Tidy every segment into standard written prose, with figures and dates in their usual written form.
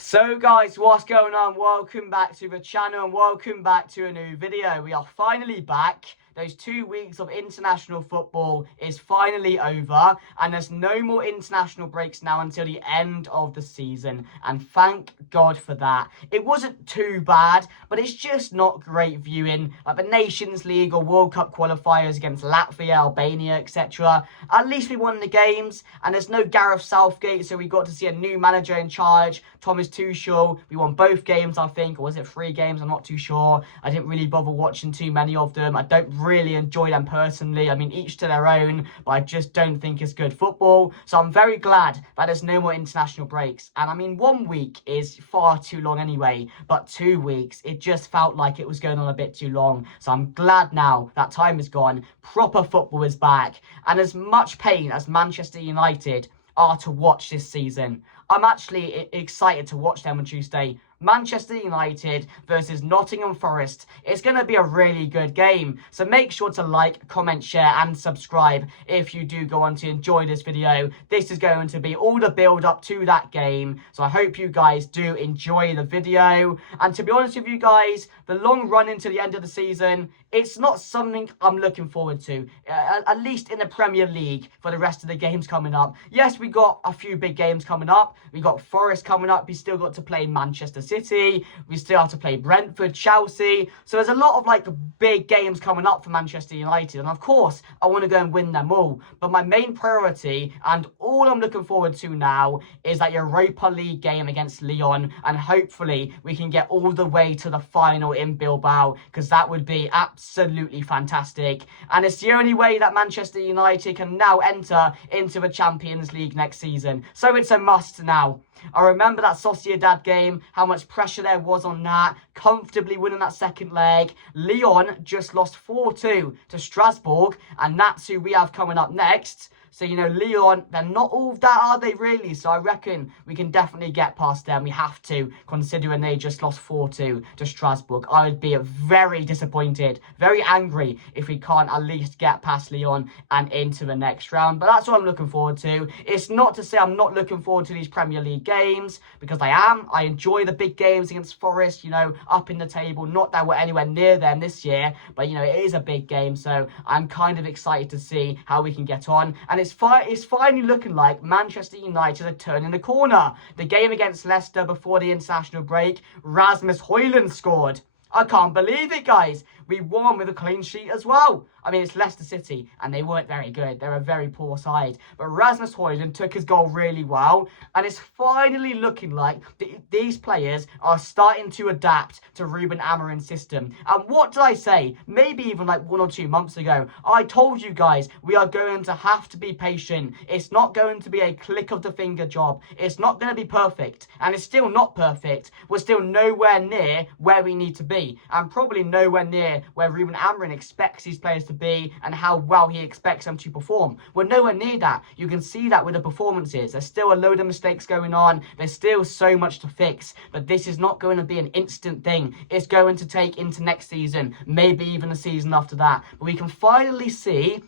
So guys, what's going on? Welcome back to the channel and welcome back to a new video. We are finally back. Those 2 weeks of international football is finally over and there's no more international breaks now until the end of the season, and thank God for that. It wasn't too bad, but it's just not great viewing like the Nations League or World Cup qualifiers against Latvia, Albania, etc. At least we won the games and there's no Gareth Southgate, so we got to see a new manager in charge, Thomas Tuchel. We won both games, I think, or was it 3 games? I'm not too sure. I didn't really bother watching too many of them. I don't really enjoy them personally. I mean, each to their own, but I just don't think it's good football. So I'm very glad that there's no more international breaks. And I mean, 1 week is far too long anyway, but 2 weeks, it just felt like it was going on a bit too long. So I'm glad now that time is gone. Proper football is back. And as much pain as Manchester United are to watch this season, I'm actually excited to watch them on Tuesday. Manchester United versus Nottingham Forest. It's going to be a really good game. So make sure to like, comment, share and subscribe if you do go on to enjoy this video. This is going to be all the build up to that game. So I hope you guys do enjoy the video. And to be honest with you guys, the long run into the end of the season, it's not something I'm looking forward to. At least in the Premier League for the rest of the games coming up. Yes, we got a few big games coming up. We got Forest coming up. We still got to play Manchester City. We still have to play Brentford, Chelsea. So there's a lot of big games coming up for Manchester United. And of course, I want to go and win them all. But my main priority and all I'm looking forward to now is that Europa League game against Lyon. And hopefully we can get all the way to the final in Bilbao, because that would be absolutely fantastic. And it's the only way that Manchester United can now enter into the Champions League next season. So it's a must now. I remember that Sociedad game, how much pressure there was on that, comfortably winning that second leg. Lyon just lost 4-2 to Strasbourg, and that's who we have coming up next. So, you know, Lyon, they're not all that, are they really? So I reckon we can definitely get past them. We have to, considering they just lost 4-2 to Strasbourg. I would be very disappointed, very angry if we can't at least get past Lyon and into the next round. But that's what I'm looking forward to. It's not to say I'm not looking forward to these Premier League games, because I am. I enjoy the big games against Forest, you know, up in the table. Not that we're anywhere near them this year, but, you know, it is a big game. So I'm kind of excited to see how we can get on. And it's finally looking like Manchester United are turning the corner. The game against Leicester before the international break, Rasmus Højlund scored. I can't believe it, guys. We won with a clean sheet as well. I mean, it's Leicester City, and they weren't very good. They're a very poor side. But Rasmus Højlund took his goal really well, and it's finally looking like these players are starting to adapt to Ruben Amorim's system. And what did I say? Maybe even like 1 or 2 months ago, I told you guys we are going to have to be patient. It's not going to be a click of the finger job. It's not going to be perfect, and it's still not perfect. We're still nowhere near where we need to be, and probably nowhere near where Ruben Amorim expects these players to be and how well he expects them to perform. We're nowhere near that. You can see that with the performances. There's still a load of mistakes going on. There's still so much to fix, but this is not going to be an instant thing. It's going to take into next season, maybe even the season after that. But we can finally see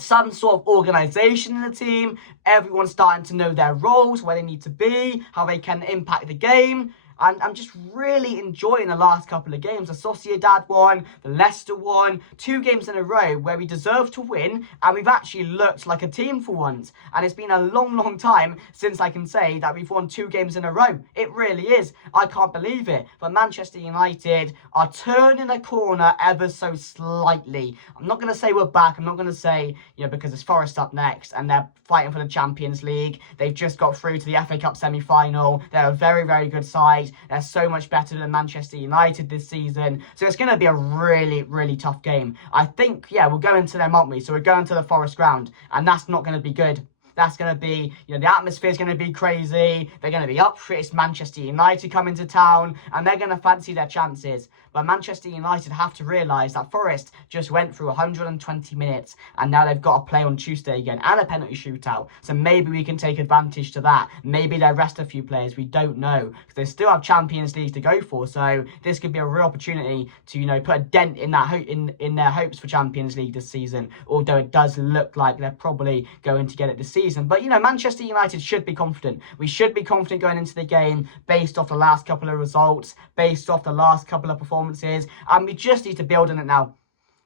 some sort of organisation in the team, everyone starting to know their roles, where they need to be, how they can impact the game. And I'm just really enjoying the last couple of games. The Sociedad one, the Leicester one, 2 games in a row where we deserve to win, and we've actually looked like a team for once. And it's been a long time since I can say that we've won 2 games in a row. It really is. I can't believe it. But Manchester United are turning a corner ever so slightly. I'm not going to say we're back. I'm not going to say, you know, because it's Forest up next and they're fighting for the Champions League. They've just got through to the FA Cup semi-final. They're a very good side. They're so much better than Manchester United this season. So it's going to be a really tough game. I think, yeah, we'll go into them, aren't we? So we're going to the Forest ground, and that's not going to be good. That's going to be, you know, the atmosphere is going to be crazy. They're going to be up for it. It's Manchester United coming to town, and they're going to fancy their chances. But Manchester United have to realise that Forest just went through 120 minutes, and now they've got to play on Tuesday again, and a penalty shootout. So maybe we can take advantage to that. Maybe they'll rest a few players. We don't know, because they still have Champions League to go for. So this could be a real opportunity to, you know, put a dent in that in their hopes for Champions League this season. Although it does look like they're probably going to get it this season. season. But, Manchester United should be confident. We should be confident going into the game based off the last couple of results, based off the last couple of performances. And we just need to build on it now.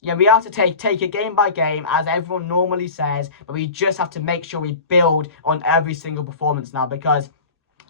Yeah, we have to take it game by game, as everyone normally says, but we just have to make sure we build on every single performance now, because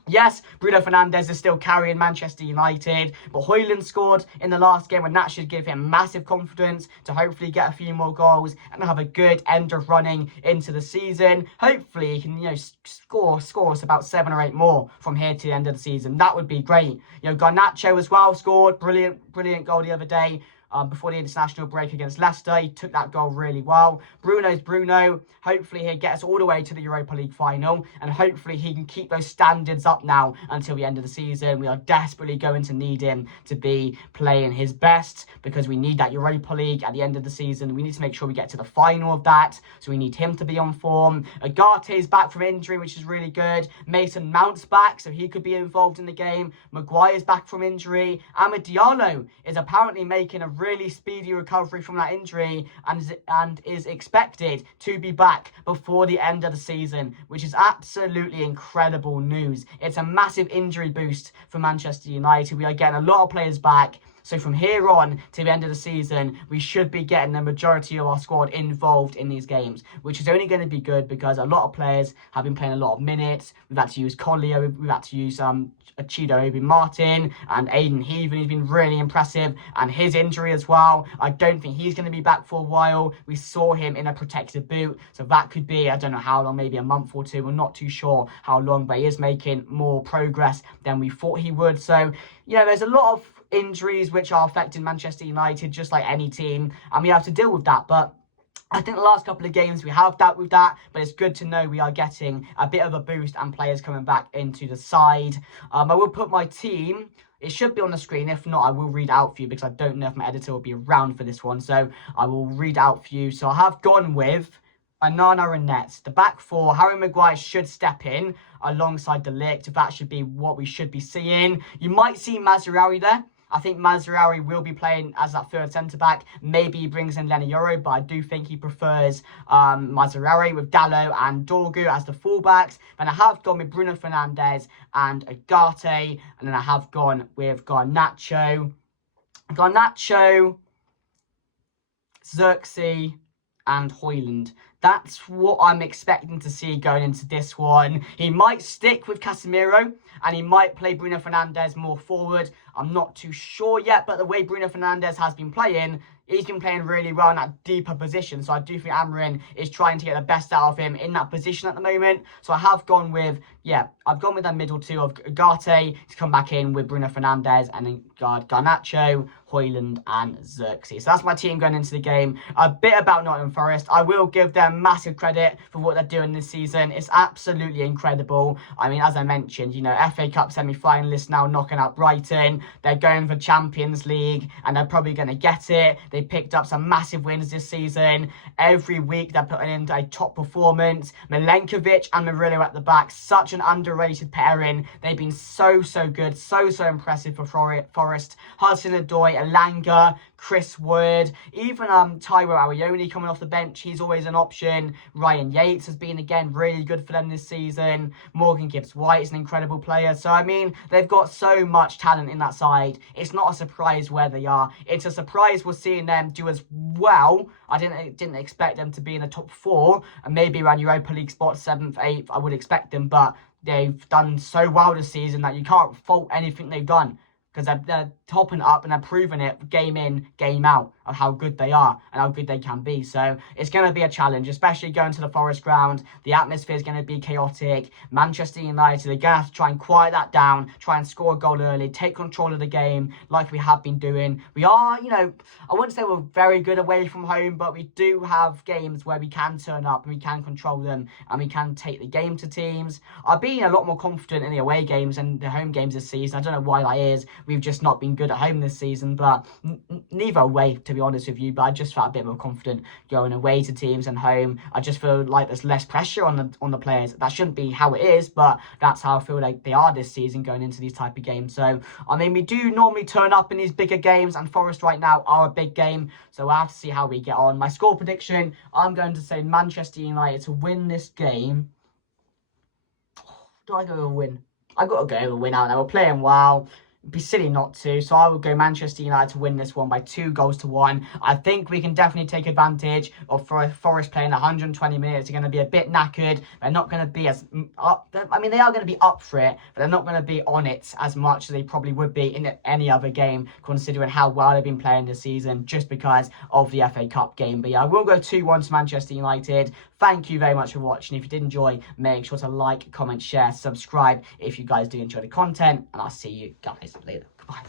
yes, Bruno Fernandes is still carrying Manchester United, but Højlund scored in the last game, and that should give him massive confidence to hopefully get a few more goals and have a good end of running into the season. Hopefully, he can, score us about 7 or 8 more from here to the end of the season. That would be great. Garnacho as well scored. Brilliant goal the other day. Before the international break against Leicester. He took that goal really well. Bruno's Bruno. Hopefully he gets all the way to the Europa League final, and hopefully he can keep those standards up now until the end of the season. We are desperately going to need him to be playing his best, because we need that Europa League at the end of the season. We need to make sure we get to the final of that, so we need him to be on form. Agate's back from injury, which is really good. Mason Mount's back, so he could be involved in the game. Maguire's back from injury. Amad Diallo is apparently making a really speedy recovery from that injury, and is expected to be back before the end of the season, which is absolutely incredible news. It's a massive injury boost for Manchester United. We are getting a lot of players back. So from here on to the end of the season, we should be getting the majority of our squad involved in these games, which is only going to be good because a lot of players have been playing a lot of minutes. We've had to use Collier, we've had to use Chido Obi Martin, and Aiden Heaven. He's been really impressive, and his injury as well. I don't think he's going to be back for a while. We saw him in a protective boot, so that could be, I don't know how long, maybe a month or two. We're not too sure how long, but he is making more progress than we thought he would. So, there's a lot of injuries which are affecting Manchester United, just like any team, and we have to deal with that. But I think the last couple of games we have dealt with that, but it's good to know we are getting a bit of a boost and players coming back into the side. I will put my team. It should be on the screen. If not, I will read out for you, because I don't know if my editor will be around for this one. So I will read out for you. So I have gone with Onana and Nets. The back four, Harry Maguire should step in alongside De Ligt. That should be what we should be seeing. You might see Mazraoui there. I think Mazraoui will be playing as that third centre-back. Maybe he brings in Leny Yoro, but I do think he prefers Mazraoui with Dalot and Dorgu as the fullbacks. Then I have gone with Bruno Fernandes and Agate. And then I have gone with Garnacho, Xerxes, and Højlund. That's what I'm expecting to see going into this one. He might stick with Casemiro, and he might play Bruno Fernandes more forward. I'm not too sure yet, but the way Bruno Fernandes has been playing, he's been playing really well in that deeper position. So I do think Amorim is trying to get the best out of him in that position at the moment. So I have gone with, I've gone with that middle two of Agate to come back in with Bruno Fernandes, and then Garnacho, Højlund, and Xerxes. So that's my team going into the game. A bit about Nottingham Forest. I will give them massive credit for what they're doing this season. It's absolutely incredible. I mean, as I mentioned, FA Cup semi-finalists now knocking out Brighton. They're going for Champions League, and they're probably going to get it. They picked up some massive wins this season. Every week they're putting in a top performance. Milenkovic and Murillo at the back. Such an underrated pairing. They've been so good. So impressive for Forest. Hudson-Odoi, Elanga, Chris Wood, even Taiwo Awoniyi coming off the bench. He's always an option. Ryan Yates has been, again, really good for them this season. Morgan Gibbs-White is an incredible player. So, I mean, they've got so much talent in that side. It's not a surprise where they are. It's a surprise we're seeing them do as well. I didn't expect them to be in the top 4, and maybe around Europa League spots, 7th, 8th, I would expect them, but they've done so well this season that you can't fault anything they've done, because they're topping up and they're proving it game in, game out of how good they are and how good they can be. So it's going to be a challenge, especially going to the Forest ground. The atmosphere is going to be chaotic. Manchester United, they're going to have to try and quiet that down, try and score a goal early, take control of the game like we have been doing. We are, I wouldn't say we're very good away from home, but we do have games where we can turn up and we can control them and we can take the game to teams. I've been a lot more confident in the away games and the home games this season. I don't know why that is. We've just not been good at home this season, but neither away, to be honest with you. But I just felt a bit more confident going away to teams and home. I just feel like there's less pressure on the players. That shouldn't be how it is, but that's how I feel like they are this season going into these type of games. So, I mean, we do normally turn up in these bigger games, and Forest right now are a big game. So we'll have to see how we get on. My score prediction, I'm going to say Manchester United to win this game Do I go with a win? I got to go with a win out now. We're playing well. It'd be silly not to. So I would go Manchester United to win this one by 2-1. I think we can definitely take advantage of Forest playing 120 minutes. They're going to be a bit knackered. They're not going to be as up. I mean, they are going to be up for it, but they're not going to be on it as much as they probably would be in any other game, considering how well they've been playing this season, just because of the FA Cup game. But yeah, I will go 2-1 to Manchester United. Thank you very much for watching. If you did enjoy, make sure to like, comment, share, subscribe if you guys do enjoy the content, and I'll see you guys later. Goodbye.